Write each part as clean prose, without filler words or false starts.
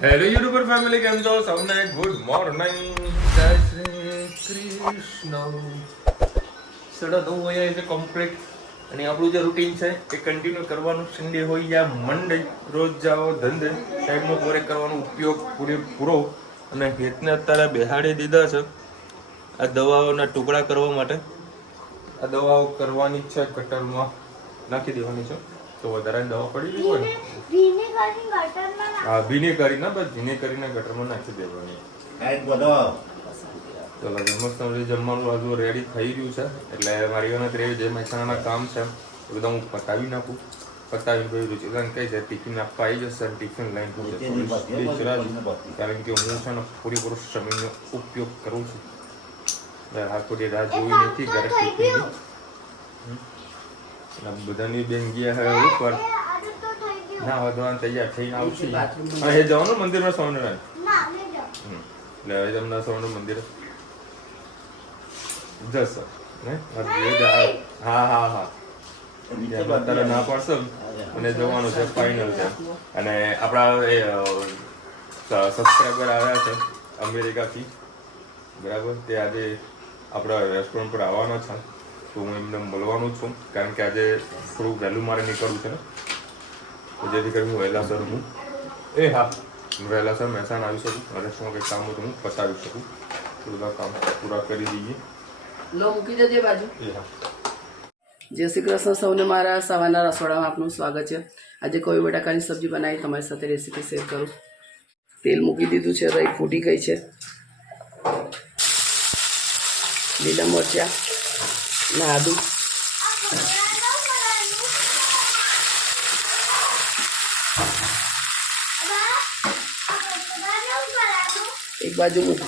Hello YouTuber family, કેમ છો? સૌને ગુડ મોર્નિંગ, જય શ્રી કૃષ્ણ. 9:30 વાગ્યા છે કમ્પ્લીટ. અને આપણું જે રૂટીન છે એ કન્ટિન્યુ કરવાનું. સન્ડે હોય યા મંડે, રોજ જાઓ ધંધે, ટાઈમનો પૂરે કરવાનો ઉપયોગ પૂરેપૂરો. અને હેતને અત્યારે બેહાડી દીધા છે આ દવાઓના ટુકડા કરવા માટે. આ દવાઓ કરવાની છે, ગટરમાં નાખી દેવાની છે. તો વધારે દવા પડી હોય ને, હા ભીની કરીને, બસ ભીની કરીને ગટરમાં નાખી દેવાની. ચલો મસ્ત જમવાનું હજુ રેડી થઈ ગયું છે. એટલે મારી ગણતરી જે મહેસાણાના કામ છે એ બધા હું પતાવી નાખું. પતાવીને પછી રુચિકાને કહી છે ટિફિન આપવા આવી જશે. ટિફિન લઈને કારણ કે હું છે ને પૂરેપૂરો સમયનો ઉપયોગ કરું છું. આખોટી રાહ જોઈ નથી ઘરે ટિફિનની. બધાની બેન ગયા હવે ઉપર ના વધવાનું તૈયાર થઈને આવશે. હા એ જવાનું મંદિરમાં સ્વામિનારાયણ. એટલે હવે જમના સ્વામિનું મંદિર જશે ને. હા હા હા અત્યારે ના પાડશો અને જવાનું છે ફાઇનલ છે. અને આપણા એ સબસ્ક્રાઈબર આવ્યા છે અમેરિકાથી, બરાબર. તે આજે આપણા રેસ્ટોરન્ટ પર આવવાના છે. તો હું એમને મળવાનું છું, કારણ કે આજે થોડું વહેલું મારે નીકળવું છે ને. તો જેથી કરી હું વહેલાસર વહેલાસર મહેસાણા આવી શકું. રેસ્ટોરન્ટ કંઈક કામ હોય તો હું પતાવી શકું. તો બધા કામ પૂરા કરી દઈએ. લો મૂકી દેજે બાજુ. જય શ્રી કૃષ્ણ સૌને. મારા સવારના રસોડામાં આપનું સ્વાગત છે. આજે કોઈ બટાકાની સબ્જી બનાવી તમારી સાથે રેસીપી શેર કરું. તેલ મૂકી દીધું છે, રાઈ ફૂટી ગઈ છે. લીલા મરચાં ને આદુ, એક બાજુ મૂક.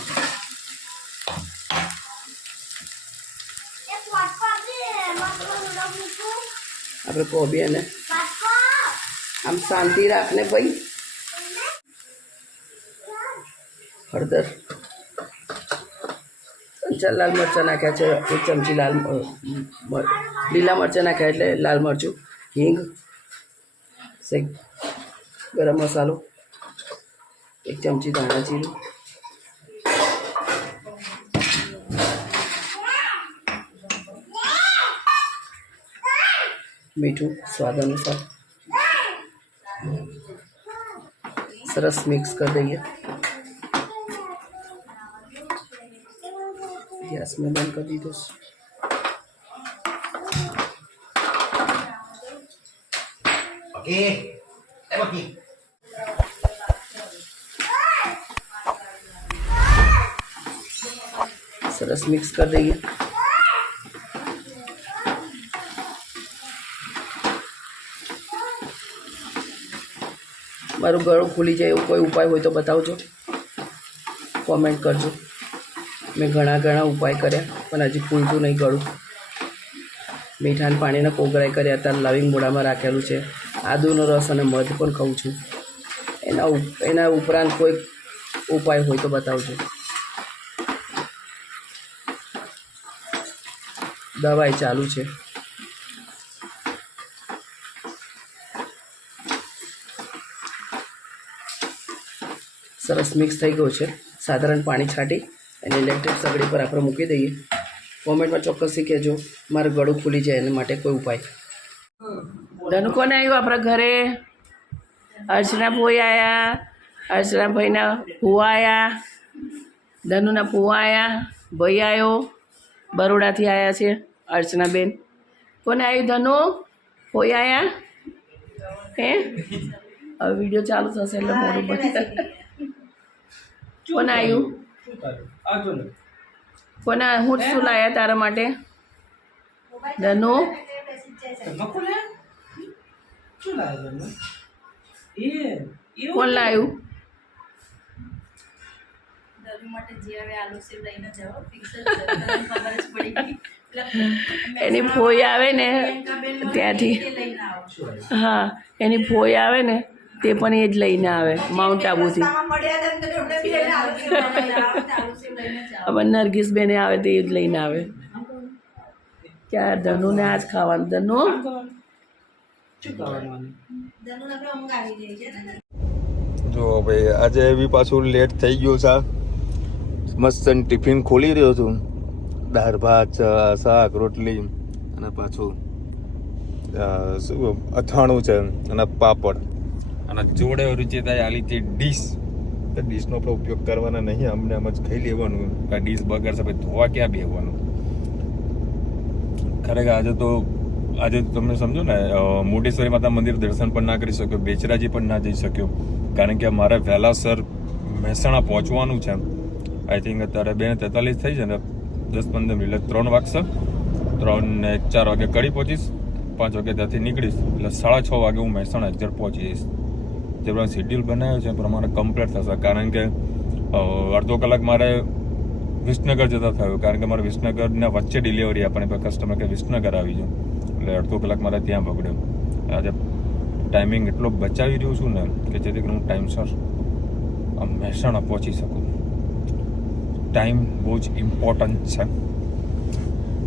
આપણે કોબી અને આમ શાંતિ રાખને ભાઈ. હળદર, 4 લાલ મરચાં નાખ્યા છે, 1 ચમચી લીલા મરચાં નાખ્યા એટલે લાલ મરચું, હિંગ, શેક ગરમ મસાલો, 1 ચમચી ધાણા જીરું, મીઠું સ્વાદ અનુસાર. સરસ મિક્સ કરી દઈએ. ગેસ મેં બંધ કરી દીધો. સરસ મિક્સ કરી દઈએ. મારું ગળું ખુલી જાય એવું કોઈ ઉપાય હોય તો બતાવજો, કોમેન્ટ કરજો. મેં ઘણા ઉપાય કર્યા પણ હજી ખુલતું નહીં ગળું. મીઠાના પાણીના કોગળાઈ કર્યા, અત્યારે લવિંગ મોઢામાં રાખેલું છે. આદુનો રસ અને મધ પણ ખાઉં છું. એના ઉપરાંત કોઈ ઉપાય હોય તો બતાવજો. દવાઈ ચાલુ છે. સરસ મિક્સ થઈ ગયું છે. સાધારણ પાણી છાંટી અને ઇલેક્ટ્રિક સગડી પર આપણે મૂકી દઈએ. કોમેન્ટમાં ચોક્કસથી કહેજો મારું ગળું ખુલી જાય એના માટે કોઈ ઉપાય. ધનુ કોને આવ્યું આપણા ઘરે? અર્ચના ભાઈ આવ્યા. અર્ચના ભાઈના ફુવા આવ્યા, ધનુના ફુવા આવ્યા, ભાઈ આવ્યો, બરોડાથી આવ્યા છે અર્ચનાબેન. કોને આવ્યું? ધનુ ભાઈ આવ્યા હે? હવે વિડીયો ચાલુ થશે એટલે મોડું બંધ. કોને આવ્યું? કોને હું શું લાયા તારા માટે? ધનુ કોણ લાવ્યું? એની ફોઈ આવે ને ત્યાંથી, હા એની ફોઈ આવે ને તે પણ એ જ લઈને આવે માઉન્ટ આબુથી. હવે નરગીસબેને આવે તે એ જ લઈને આવે. ક્યાં ધનુને આજ ખાવાનું? ધનુ જો ભાઈ આજે એવી પાછું લેટ થઈ ગયું છે. મસ્ત ટિફિન ખોલી રહ્યો છું. દાળ ભાત શાક રોટલી અને પાછું શું અથાણું છે અને પાપડ અને જોડે રૂચિતાએ આલી હતી ડીશ. તો ડીશનો આપણે ઉપયોગ કરવાના નહીં, અમને આમ જ ખાઈ લેવાનું. આ ડીશ બગડશે પછી ધોવા ક્યાં બેસવાનું. ખરેખર આજે તમે સમજો ને, મોઢેશ્વરી માતા મંદિર દર્શન પણ ના કરી શક્યો, બેચરાજી પણ ના જઈ શક્યો, કારણ કે મારે વહેલાસર મહેસાણા પહોંચવાનું છે. આઈ થિંક અત્યારે 2:43 થઈ છે ને, 10-15 મિનિટ 3 વાગશે. 3 ને 4 વાગે કડી પહોંચીશ, 5 વાગે ત્યાંથી નીકળીશ એટલે 6:30 વાગે હું મહેસાણા એક્ઝેક્ટ પહોંચી જઈશ. જે પ્રમાણે શેડ્યુલ બનાવ્યો છે એ પ્રમાણે કમ્પ્લીટ થશે, કારણ કે અડધો કલાક મારે વિસનગર જતા થયું, કારણ કે મારે વિસનગરના વચ્ચે ડિલિવરી આપવાની, કસ્ટમર કે વિસનગર આવી જાઉં એટલે અડધો કલાક મારે ત્યાં બગડ્યો. આજે ટાઈમિંગ એટલો બચાવી રહ્યો છું ને કે જેથી કરીને હું ટાઈમસર મહેસાણા પહોંચી શકું. ટાઈમ બહુ જ ઇમ્પોર્ટન્ટ છે.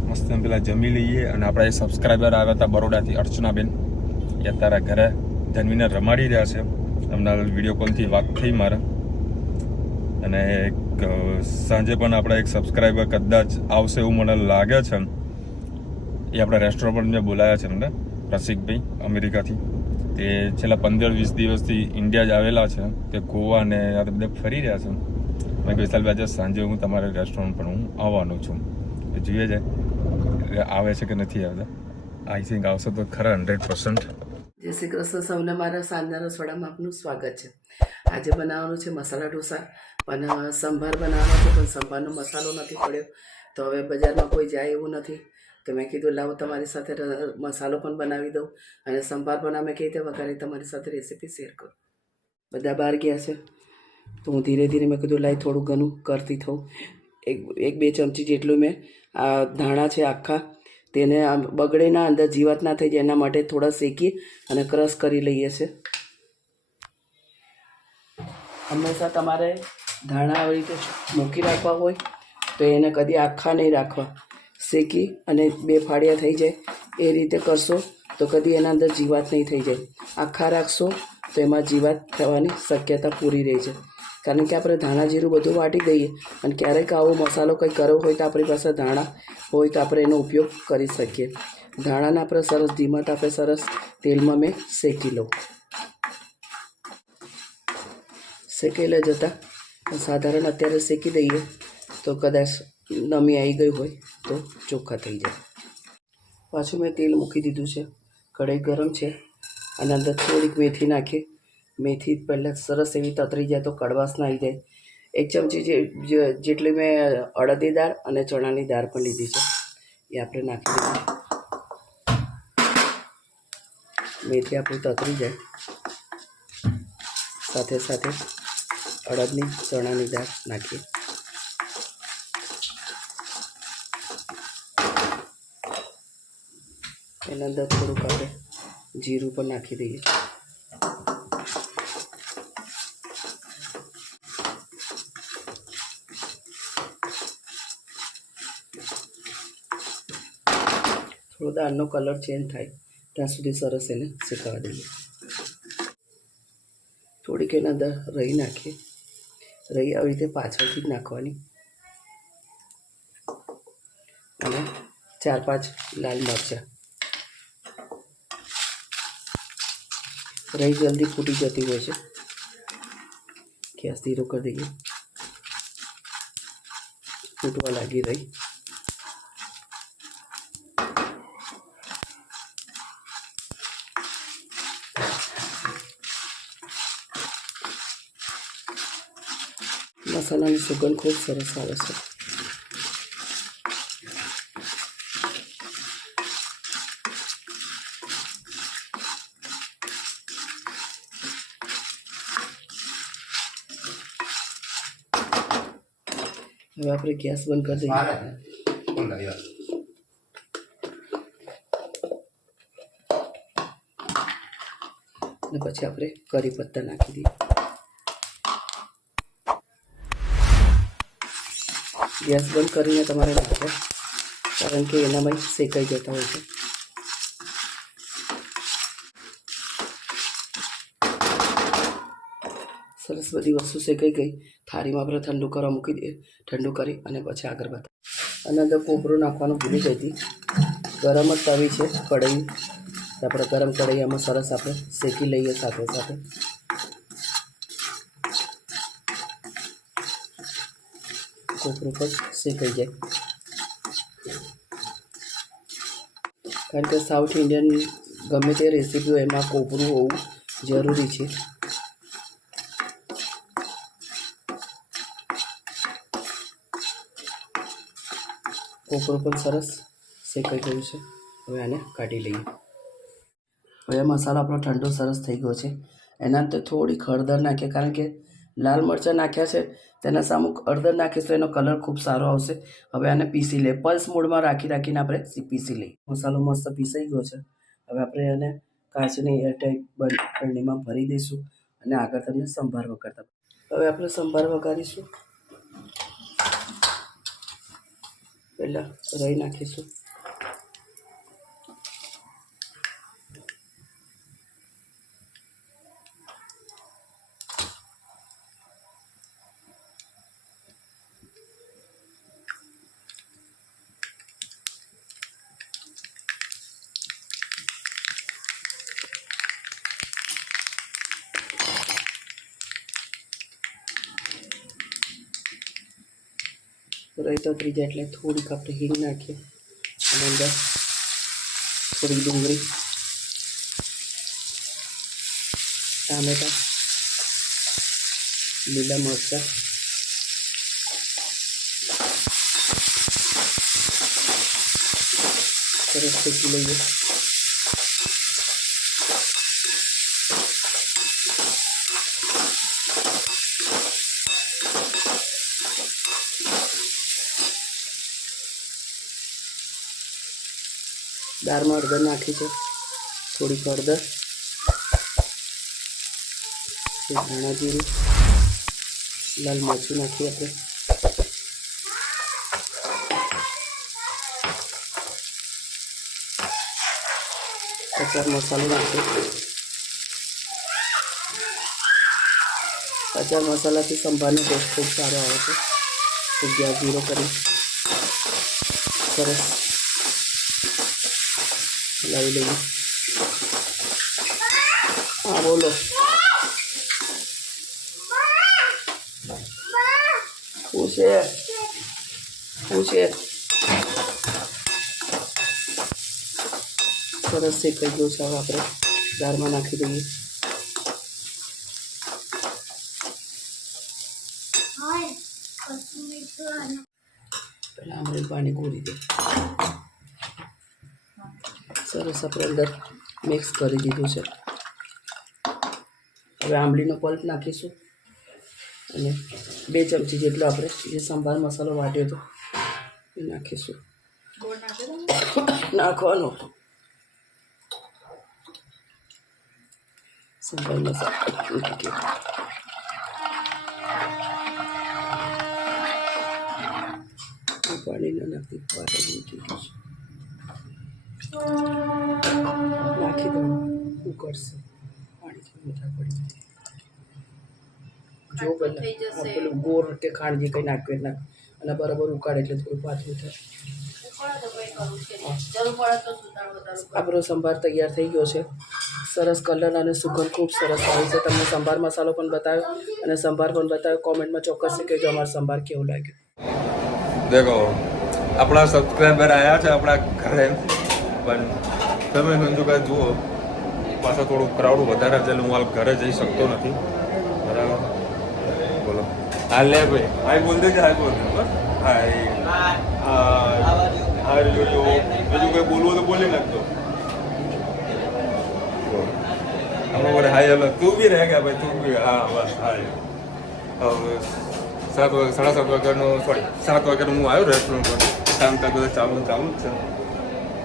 મસ્ત પેલા જમી લઈએ. અને આપણા એ સબસ્ક્રાઈબર આવ્યા હતા બરોડાથી, અર્ચનાબેન, એ અત્યારે ઘરે ધનવીને રમાડી રહ્યા છે. એમના વિડીયો કોલથી વાત થઈ મારે. અને સાંજે પણ આપણા એક સબસ્ક્રાઈબર કદાચ આવશે એવું મને લાગે છે. એ આપણા રેસ્ટોરન્ટ પર મેં બોલાયા છે એમને, રસિકભાઈ અમેરિકાથી. તે છેલ્લા 15-20 દિવસથી ઇન્ડિયા જ આવેલા છે. તે ગોવા ને આ બધા ફરી રહ્યા છે. મેં ગઈસાલ આજે સાંજે હું તમારા રેસ્ટોરન્ટ પર હું આવવાનો છું. જોઈએ જાય આવે છે કે નથી આવતા. આઈ થિંક આવશે તો ખરા 100%. જય શ્રી કૃષ્ણ સૌને. મારા સાંજના રસોડામાં આપનું સ્વાગત છે. આજે બનાવવાનું છે મસાલા ઢોસા, પણ સંભાર બનાવવાનો છે, પણ સંભારનો મસાલો નથી પડ્યો. તો હવે બજારમાં કોઈ જાય એવું નથી, તો મેં કીધું લાવો તમારી સાથે મસાલો પણ બનાવી દઉં અને સંભાર પણ અમે કેવી રીતે વઘારી તમારી સાથે રેસીપી શેર કરું. બધા બહાર ગયા છે તો હું ધીરે ધીરે મેં કીધું લાઈ થોડું ઘણું કરતી થઉં. 1-2 ચમચી જેટલું મેં આ ધાણા છે આખા, તેને બગડે ના, અંદર જીવાત ના થઈ જાય એના માટે થોડા શેકી અને ક્રશ કરી લઈએ છીએ. હંમેશા તમારે ધાણા આવી રીતે મૂકી રાખવા હોય તો એને કદી આખા નહીં રાખવા. શેકી અને 2 ફાળિયા થઈ જાય એ રીતે કરશો તો કદી એના અંદર જીવાત નહીં થઈ જાય. આખા રાખશો તો એમાં જીવાત થવાની શક્યતા પૂરી રહે છે, કારણ કે આપણે ધાણા જીરું બધું વાટી દઈએ અને ક્યારેક આવો મસાલો કંઈ કરવો હોય તો આપણી પાસે ધાણા હોય તો આપણે એનો ઉપયોગ કરી શકીએ. ધાણાને આપણે સરસ ધીમા તાપે સરસ તેલમાં મેં શેકી લઉં. શેકેલા જતાં સાધારણ અત્યારે શેકી દઈએ તો કદાચ નમી આવી ગઈ હોય તો ચોખ્ખા થઈ જાય. પાછું મેં તેલ મૂકી દીધું છે, કઢાઈ ગરમ છે અને અંદર થોડીક મેથી નાખી. મેથી પહેલાં સરસ એવી તતરી જાય તો કડવાશ ના આવી જાય. 1 ચમચી જેટલી મેં અડદની દાળ અને ચણાની દાળ પણ લીધી છે, એ આપણે નાખી દઈએ. મેથી આપણી તતરી જાય, સાથે સાથે અડદની ચણાની દાળ નાખીએ. એના અંદર થોડુંક આપણે જીરું પણ નાખી દઈએ. થોડો દાળનો કલર ચેન્જ થાય ત્યાં સુધી સરસ એને શેકાવા દઈએ. થોડીક એના અંદર રહી નાખીએ. રહી આવી રીતે પાછળથી જ નાખવાની અને 4-5 લાલ મરચાં. રહી જલ્દી ફૂટી જતી હોય છે. ગેસ ધીરો કરી દઈએ. ફૂટવા લાગી રહી. મસાલાની સુગંધ ખૂબ સરસ આવે છે. હવે આપણે ગેસ બંધ કરી દઈએ અને પછી આપણે કરી પત્તા નાખી દઈએ. ગેસ બંધ કરીને તમારે નાખવા, કારણ કે એનામાં શેકાઈ જતા હોય છે. બધી વસ્તુ શેકાઈ ગઈ. થાળીમાં આપણે ઠંડુ કરવા મૂકી દઈએ. ઠંડુ કરી અને પછી આગળ બતાવીએ. અને અંદર કોપરું નાખવાનું ભૂલી ગઈ હતી. ગરમ જ તવી છે કઢાઈ. આપણે ગરમ કઢાઈમાં સરસ આપણે શેકી લઈએ સાથે સાથે. કોપરું પણ શેકાઈ જાય. કારણ કે સાઉથ ઇન્ડિયન ગમે તે રેસીપી હોય એમાં કોપરું હોવું જરૂરી છે. કોપરું પણ સરસ શેકાઈ ગયું છે. હવે આને કાઢી લઈએ. હવે મસાલો આપણો ઠંડો સરસ થઈ ગયો છે. એના અંદર થોડી હળદર નાખીએ, કારણ કે લાલ મરચાં નાખ્યા છે તેના સામે હળદર નાખીશું એનો કલર ખૂબ સારો આવશે. હવે આને પીસી લઈએ. પલ્સ મોડમાં રાખીને આપણે પીસી લઈએ. મસાલો મસ્ત પીસાઈ ગયો છે. હવે આપણે એને કાચની એરટાઈટ બરણીમાં ભરી દઈશું અને આગળ તમને સંભાર વઘારતા. હવે આપણે સંભાર વઘારીશું. પહેલાં રાઈ નાખીશું. રાઈ તતરી જાય એટલે થોડીક આપણે હિંગ નાખીએ અને અંદર થોડીક ડુંગળી, ટામેટાં, લીલા મરચાં, સરસ શેકી લઈએ. દાળમાં હળદર નાખી છે, થોડીક હળદર, ધાણા જીરું, લાલ મરચું નાખીએ આપણે. અચાર મસાલો નાખીએ. અચાર મસાલાથી સંભારનો ટેસ્ટ ખૂબ સારો આવે છે. તો ગેસ ધીરો કરી સરસ લાવી લઈએ. હા બોલો. શું છે? સરસ શેકાઈ ગયું છે. હવે આપણે દાળમાં નાખી દઈએ. પહેલાં આમળી પાણી ગોળી દે. સરસ આપણે અંદર મિક્સ કરી દીધું છે. હવે આંબલીનો પલ્પ નાખીશું અને 2 ચમચી જેટલો આપણે જે સંભાર મસાલો વાટ્યો હતો એ નાખીશું. નાખવાનો સંભાર મસાલો નાખીએ. પાણી ન નાખી નાખી દઉં. ઉકળશે, પાણી થોડું પડી જાય. જો પહેલાં પેલું ગોળ કે ખાંડ જે કંઈ નાખ્યું નાખ અને બરાબર ઉકાળે એટલે થોડું પાતળું થાય. આપણો સંભાર તૈયાર થઈ ગયો છે. સરસ કલર અને સુગંધ ખૂબ સરસ આવે છે. તમને સંભાર મસાલો પણ બતાવ્યો અને સંભાર પણ બતાવ્યો. કોમેન્ટમાં ચોક્કસથી કહેજો અમારો સંભાર કેવો લાગ્યો. દેખો આપણા સબસ્ક્રાઈબર આવ્યા છે આપણા ઘરે, પણ તમે સમજો કે જુઓ પાછા થોડું ક્રાઉડ વધારે છે એટલે હું હાલ ઘરે જઈ શકતો નથી. બરાબર, બોલો. હા લે ભાઈ, હાય બોલ દેજે. હાય બોલ દે બસ. હાય બીજું કંઈ બોલવું તો બોલી નાખતો. આપણે બોલે હાય. હલો તું બી રહે ગયા ભાઈ, તું બી. હા બસ હાય. 7 વાગ્યાનો 7 વાગ્યાનો હું આવ્યો રેસ્ટોરન્ટ પર. કામ કાજ બધા ચાલુ જ છે.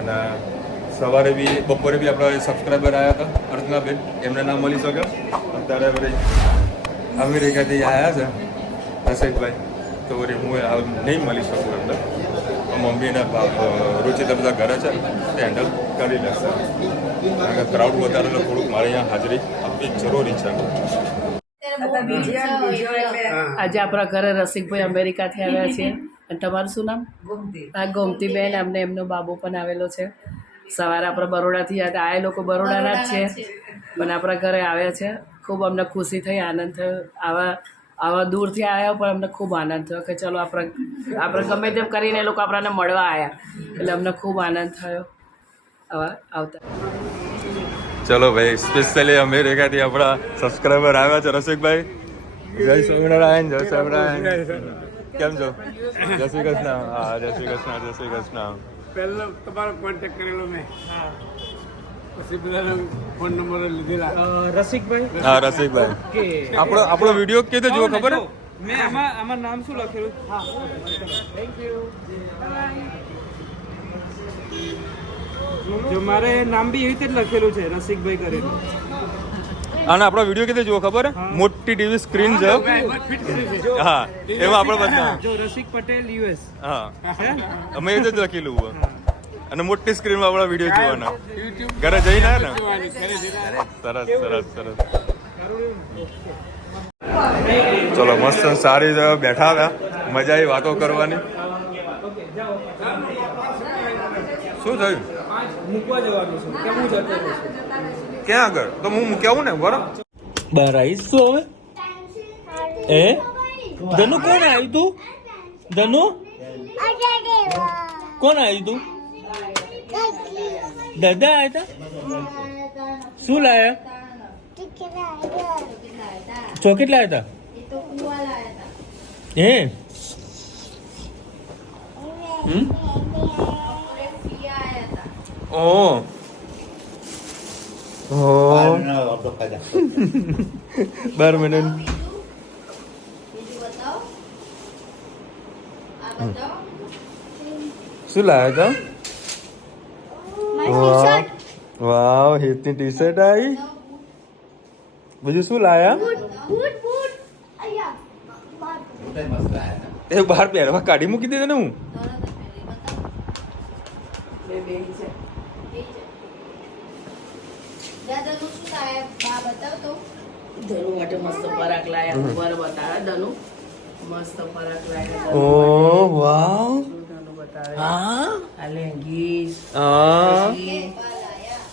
અને સવારે બી બપોરે બી આપણા સબસ્ક્રાઈબર આવ્યા હતા અર્ચનાબેન, એમને ના મળી શક્યો. અત્યારે વળી અમેરિકાથી આવ્યા છે રસિકભાઈ, તો વળી હું નહીં મળી શકું એમને. મમ્મીના રૂચિતા બધા ઘરે છે, તે હેન્ડલ કરી લેશે. કારણ કે ક્રાઉડ વધારે એટલે થોડુંક મારે અહીંયા હાજરી આપવી જરૂરી છે. આજે આપણા ઘરે રસિકભાઈ અમેરિકાથી આવ્યા છે. અને તમારું શું નામ? હા, ગોમતીબેન. અમને એમનો બાબુ પણ આવેલો છે. સવારે આપણે બરોડાથી આવ્યા. આ લોકો બરોડાના જ છે, પણ આપણા ઘરે આવ્યા છે. ખૂબ અમને ખુશી થઈ, આનંદ થયો. આવા દૂરથી આવ્યા પણ અમને ખૂબ આનંદ થયો કે ચલો આપણે ગમે તેમ કરીને એ લોકો આપણને મળવા આવ્યા, એટલે અમને ખૂબ આનંદ થયો. આવા આવતા ચલો ભાઈ, સ્પેશિયલી અમેરિકાથી આપણા સબસ્ક્રાઈબર આવ્યા છે. રસિકભાઈ, જય સ્વામિનારાયણ. જય સ્વામિનારાયણ. કેમ છો? જય શ્રી કૃષ્ણ. હા, જય શ્રી કૃષ્ણ. જય શ્રી કૃષ્ણ. પહેલો તમારો કોન્ટેક્ટ કરેલો મેં, પછી બધાનો ફોન નંબર લીધેલા. રસિકભાઈ. હા, રસિકભાઈ. આપણો વિડીયો કેતે જોવો ખબર હે? મેં આમાં નામ શું લખેલું? Thank you. જો મારે નામ બી એવી રીતે જ લખેલું છે, રસિકભાઈ કરેલું. અને આપણો વિડીયો કેતે જોવો ખબર હે? મોટી ટીવી સ્ક્રીન છે. હા, એમાં આપણે બધા. જો રસિક પટેલ યુએસ. હા, અમે એ જ લખેલું હોય. અને મોટી સ્ક્રીનમાં આપણા વિડીયો જોવાના. ઘરે જઈને ને. સરસ સરસ સરસ. ચલો, મસ્ત સારી જગ્યાએ બેઠા હતા, મજા આવી વાતો કરવાની. શું થયું? મૂકવા જવાનું છે, કેવું જતો છે? ક્યાં આગળ? તો હું મૂકી આવું ને. બરાબર, બહાર આવીશ તો હવે. એ ધનુ કોણ આવ્યું તું? ધનુ કોણ આવ્યું તું? દાદા આવ્યા હતા. શું લાયા? ચોકેટ લાયા હતા. હે ઓ ઓ 12 મિનિટ. શું લાયા હતા? વાવ, હિતની ટી શર્ટ આવી. બીજું શું લાયા? એ બહાર પહેરવા કાઢી મૂકી દીધા ને હું. ધનુ માટે મસ્ત પરાક લાયા. ઉપર બતાવે ધનુ મસ્ત પરાક લાયા. ઓ વાવ. ધનુ બતાવે હા, આ લેંગીસ, હા.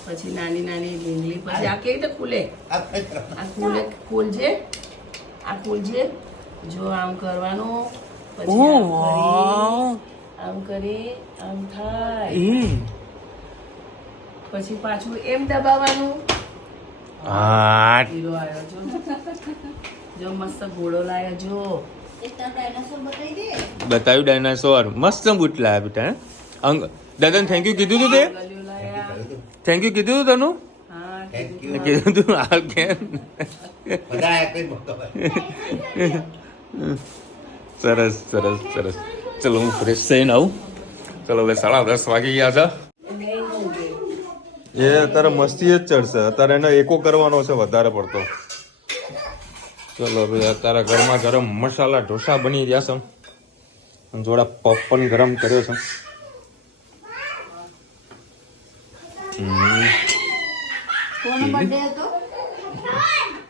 પછી નાની નાની લીંગલી. પછી આ કેવી રીતે ખુલે? આ ખુલજે, આ ખુલજે. જો આમ કરવાનું, પછી આમ કરી આમ થાય, પછી પાછું એમ દબાવવાનું. હા, હીરો આવ્યો જો. જો મસ્ત ઘોડો લાયો જો. બતાવ્યું ડાયનાસોર. મસ્ત બૂટ લાયા બેટા. દાદાને થેન્ક યુ કીધું તું તે? ગલ્યું લાયા. થેન્ક યુ કીધું તું તનું? હા, કીધું તું. આ કેમ? સરસ સરસ સરસ. ચલો, હું ફ્રેશ થઈને આવું. ચલો, હવે 10:30 વાગી ગયા છે. એ અત્યારે મસ્તી જ ચડશે. અત્યારે એને એકો કરવાનો છે વધારે પડતો. ચલો ભાઈ, અત્યારે ગરમા ગરમ મસાલા ઢોસા બની ગયા છે. જોડા પપ પણ ગરમ કર્યો છે.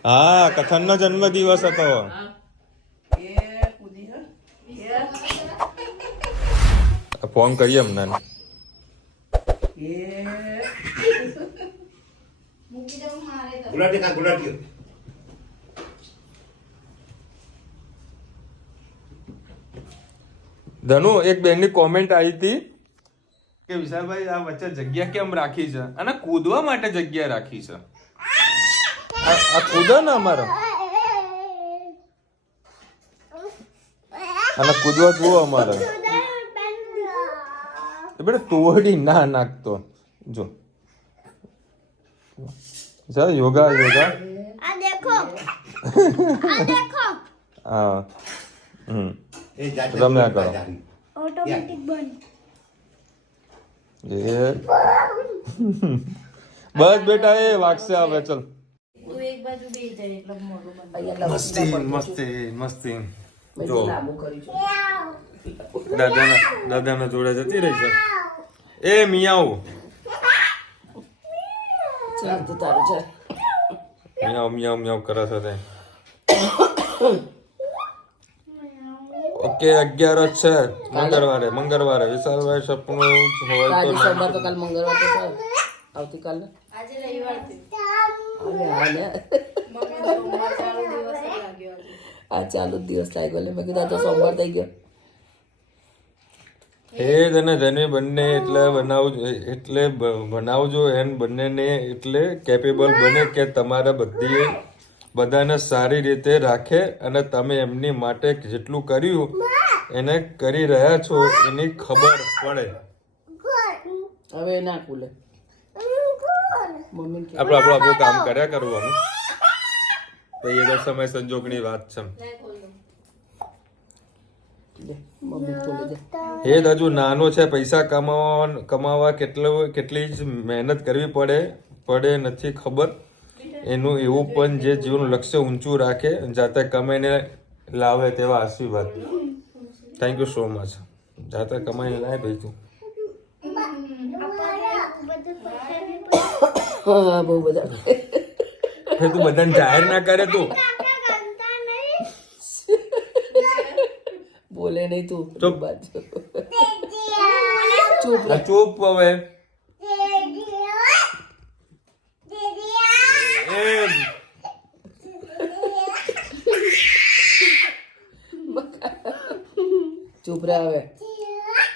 હા, કથનનો જન્મદિવસ હતો. ફોન કરીએ અમને. ધનુ, એક બેનની કોમેન્ટ આવી હતી કે વિશાલભાઈ આ વચ્ચે જગ્યા કેમ રાખી છે? અને કૂદવા માટે જગ્યા રાખી છે. આ કૂદો ને અમારે, અને કૂદવા જુઓ અમારે. બેટા તોડી ના નાખતો. જો યોગા યોગા. હા, રમ્યા કરો. ઓટોમેટિક બંધ. બસ બેટા, એ વાગશે હવે. ચલ, તું એક બાજુ બેસી જાય એટલે મોઢું બંધ. મસ્તી મસ્તી મસ્તી. જો લાંબુ કરીશું. દાદાના જોડે જતી રહી છે. એ મિયાઉ, ચાલ તું તારું ચાલ. મિયાઉ મિયાઉ મિયાઉ કરે છે તે. ઓકે 11 જ છે મંગળવારે વિશાલભાઈ સપનું હોય આજે તો સોમવાર તો કાલ મંગળવાર તો છે. આવતીકાલ ને આજે રવિવાર થયો. હાલે મમ્મી સોમવાર ચાલુ દિવસ જ લાગ્યો આજે. આ ચાલુ જ દિવસ લાગ્યો એટલે મેં કીધું આ તો સોમવાર થઈ ગયો. હેદ અને ધની બંને એટલે બનાવજો એન બંનેને એટલે કેપેબલ બને કે તમારા બધાને સારી રીતે રાખે અને તમે એમની માટે જેટલું કર્યું એને કરી રહ્યા છો એની ખબર પડે. હવે ના ખુલે મમ્મી કે આપણું કામ કર્યા કરવાનું. તો એ તો સમય સંજોગની વાત છે. લાય ખોલ દો. લે, મમ્મી ખોલી દે. હેદ હજુ નાનો છે. પૈસા કમાવા કેટલી જ મહેનત કરવી પડે નથી ખબર એનું. એવું પણ જે જીવનનું લક્ષ્ય ઊંચું રાખે જાતે કમાઈને લાવે તેવા આશીર્વાદ. Thank you so much. જાતે કમાઈને લાવે ભાઈ તું. હા બહુ બધા ભાઈ તું બધાને જાહેર ના કરે તું. બોલે નહીં તું ચૂપ. બાજુ ચૂપ હવે. ચૂપ રહે હવે.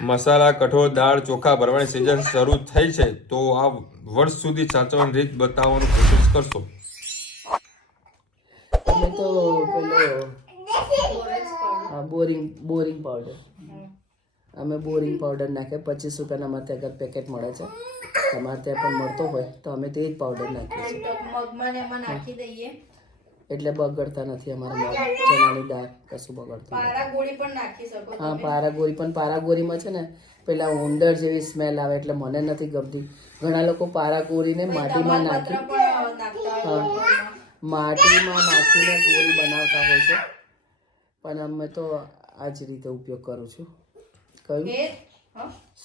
મસાલા કઠોળ દાળ ચોખા ભરવાની સિઝન શરૂ થઈ છે તો આ વર્ષ સુધી સાચવવાની રીત બતાવવાની કોશિશ કરશો. અમે તો પેલો હા બોરિંગ પાવડર અમે બોરિંગ પાવડર નાખીએ 25 રૂપિયાના અમારે ત્યાં આગળ પેકેટ મળે છે. તમારે ત્યાં પણ મળતો હોય તો અમે તે જ પાવડર નાખીએ છીએ. મગમાં ને એમાં નાખી દઈએ. એટલે બગડતા નથી અમારા મગ ચણાની દાળ કશું બગડતું નથી. પારા ગોળી પણ નાખી શકો હા પારાગોરી પણ પારાગોરીમાં છે ને પેલા ઉંદર જેવી સ્મેલ આવે એટલે મને નથી ગમતી. ઘણા લોકો પારાગોરીને માટીમાં નાખી માટીમાં નાખીને ગોળી બનાવતા હોય છે પણ અમે તો આ જ રીતે ઉપયોગ કરું છું. કયું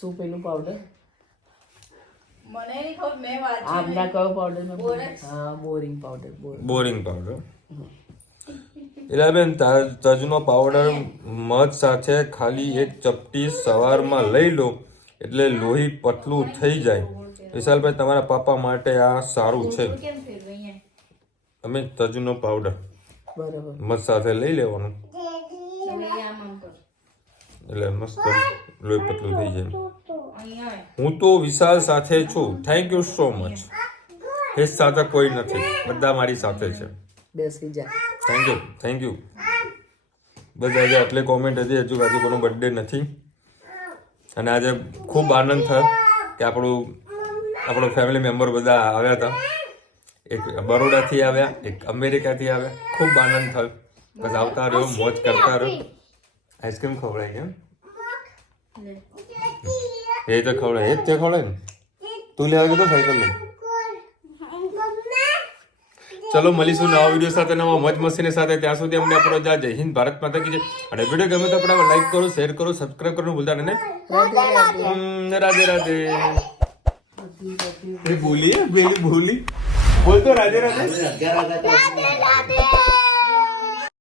શું પેલું પાવડર મને નહીં ખબર મેં વાંચ્યું આપના કયો પાવડર હા બોરિંગ પાવડર બોરિંગ પાવડર. ઇલાબેન તજનો પાવડર મધ સાથે ખાલી એક ચપટી સવારમાં લઈ લો એટલે લોહી પતલું થઈ જાય. વિશાલભાઈ તમારા પાપા માટે આ સારું છે. કેમ ફેરવે અહીંયા અમે તજનો પાવડર બરાબર મધ સાથે લઈ લેવાનું હવે આમ કર એટલે મસ્ત લોહી પતલું થઈ જાય. અહીંયા હું તો વિશાલ સાથે છું. Thank you so much. એ સાથે કોઈ નથી, બધા મારી સાથે છે. બેસી જા. થેન્ક યુ બસ. આજે આટલી કોમેન્ટ હતી. હજુ કોઈનો બર્થડે નથી અને આજે ખૂબ આનંદ થયો કે આપણો ફેમિલી મેમ્બર બધા આવ્યા હતા. એક બરોડાથી આવ્યા, એક અમેરિકાથી આવ્યા. ખૂબ આનંદ થયો. બસ આવતા રહ્યો, મોજ કરતા રહ્યો. આઈસ્ક્રીમ ખવડાય કેમ એ તો ખવડાય એ જ તે ખવડાય ને. તું લેવા ગયો સાયકલ લઈ. ચલો મળીશું નવા વિડીયો સાથે, નવા મોજ મસ્તીની સાથે. ત્યાં સુધી અમને આપણો જય હિન્દ, ભારત માતા કી જય. અને વિડીયો ગમે તો આપણે લાઈક કરો, શેર કરો, સબસ્ક્રાઇબ કરવાનું ભૂલતા નહીં. રાધે રાધે. એ ભૂલી બોલતો રાધે રાધે. રાધે રાધે.